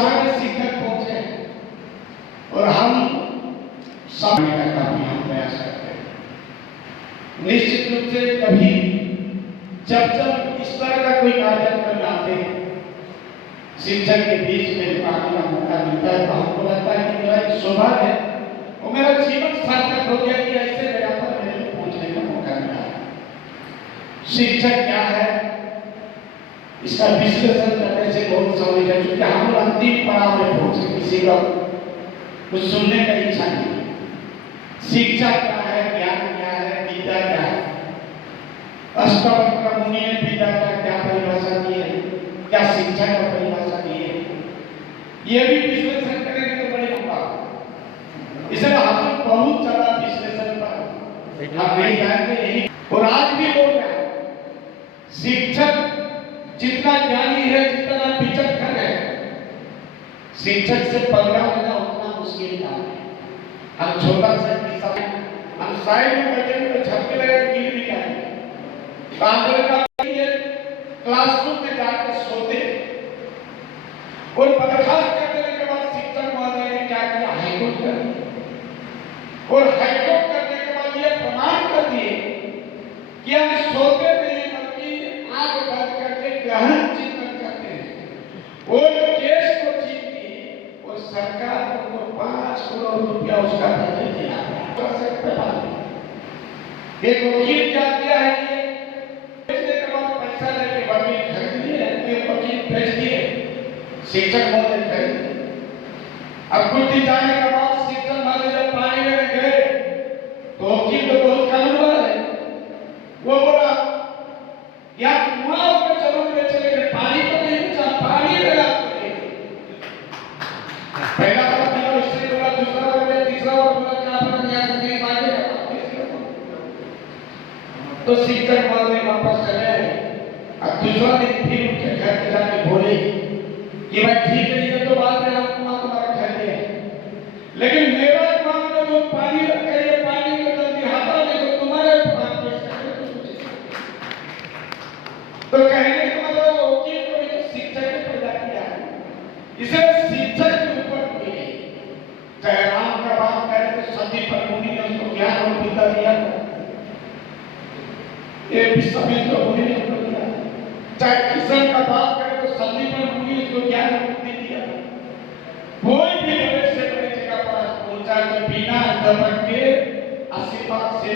सारे शिक्षक पहुंचे और हम सामने का काफी हम प्रयास करते हैं। निश्चित रूप से कभी जब इस तरह का कोई कार्यक्रम आते शिक्षक के बीच में बात का मौका मिलता है तो हमको लगता है कि मेरा एक सौभाग्य है और मेरा जीवन सार्थक हो गया कि ऐसे जगह पर मेरे को पहुंचने का मौका मिला है। शिक्षक क्या है इसका विश्लेषण करने से बहुत समय है, क्योंकि हम अंतिम पड़ाव में पहुंचे, किसी का कुछ सुनने का इच्छा नहीं। शिक्षा क्या है, ज्ञान क्या है, विद्या क्या है। अष्टावक्र मुनि ने विद्या का क्या परिभाषा दी है, क्या शिक्षा का परिभाषा दी है, ये भी विश्लेषण करेंगे तो बड़ी लंबा। इसलिए हम बहुत ज्यादा विश्लेषण पर हम नहीं जाएंगे यही। और आज भी बोल रहे हैं शिक्षक जितना ज्ञानी है जितना विचक्षण है, शिक्षक से पढ़ना लेना उतना मुश्किल काम है। हम छोटा सा किस्सा हम साइड में बैठे हुए झपके लगे गिर भी जाएंगे। क्लासरूम में जाकर सोते और बर्खास्त कर देने के बाद शिक्षक महोदय ने क्या किया, हाईकोर्ट कर दिया और हाईकोर्ट करने के बाद ये प्रमाण कर दिए कि हम सोते नहीं बल्कि आंख बंद करके गहन चिंतन करते हैं और केस को जीत लिए और सरकार को 5 करोड़ रुपया उसका बजट दिया। एक वकील क्या किया है कि बेचने के बाद पैसा लेके वकील खरीद लिए, वकील बेच दिए, शिक्षक महोदय खरीद। अब कुछ दिन जाने के बाद शिक्षक महोदय जब पानी लेने गए तो वकील तो बहुत कानूनवान है, वो बोला या कुआं के जरूर में चले गए, पानी तो नहीं बचा, पानी लगा पहला बार दिया, उससे बोला दूसरा बार बोला, तीसरा बार बोला क्या पता यहाँ से नहीं मांगेगा। तो शिक्षक महोदय वापस चले आए और दूसरा दिन फिर उनके घर पे जाके बोले कि भाई ठीक है ये तो बात है, हम कुआं तुम्हारा घर दे, लेकिन मेरा कुआं में जो पानी रखा है ये पानी में जल्दी हाथा नहीं तो तुम्हारे कुआं में तो कहने का मतलब वकील को भी शिक्षक ने पैदा किया है। इसे शिक्षक के ऊपर कोई नहीं। चाहे राम का बात करें तो सती पर मुनि ने उसको ज्ञान और विद्या दिया, ये विश्वामित्र मुनि ने उसको दिया। चाहे किशन का बात करें तो सती पर मुनि उसको ज्ञान और बुद्धि दिया। कोई भी बड़े से बड़े जगह पर पहुंचा तो बिना दबक के आशीर्वाद से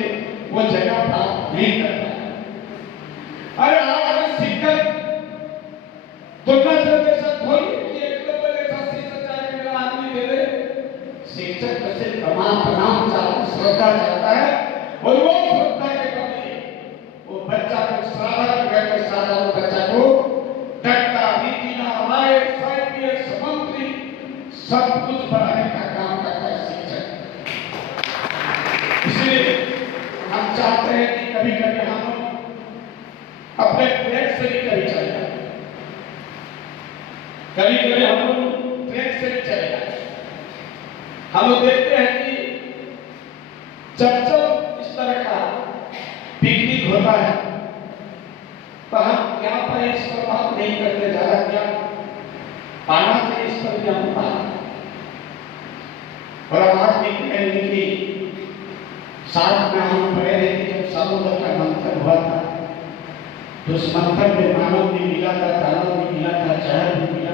वो जगह प्राप्त नहीं करता। अरे आज शिक्षक दुनिया जैसा थोड़ी कि एक दो बड़े ऐसा शिक्षक चाहे मेरा आदमी दे दे, शिक्षक वैसे तमाम श्रद्धा चाहता है और वो श्रद्धा के बदले वो बच्चा को साधारण घर के साधारण बच्चा को डॉक्टर, इंजीनियर, लायक, साइंटिस्ट, मंत्री सब कुछ बनाने का काम करता है शिक्षक। इसलिए हम चाहते हैं कि कभी कभी हम अपने ट्रैक से भी कभी चले जाए, कभी कभी हम लोग ट्रैक से भी चले जाए। हम लोग देखते हैं कि जब इस तरह का पिकनिक होता है तो हम क्या पर इस पर बात नहीं करते, ज्यादा क्या पाना चाहिए इस पर भी हम पाना। और आज भी कहेंगे कि साथ में हम पढ़े रहे थे जब समुद्र का मंथन हुआ था तो उस मंथन में मानव भी मिला था, दानव भी मिला था, जहर भी मिला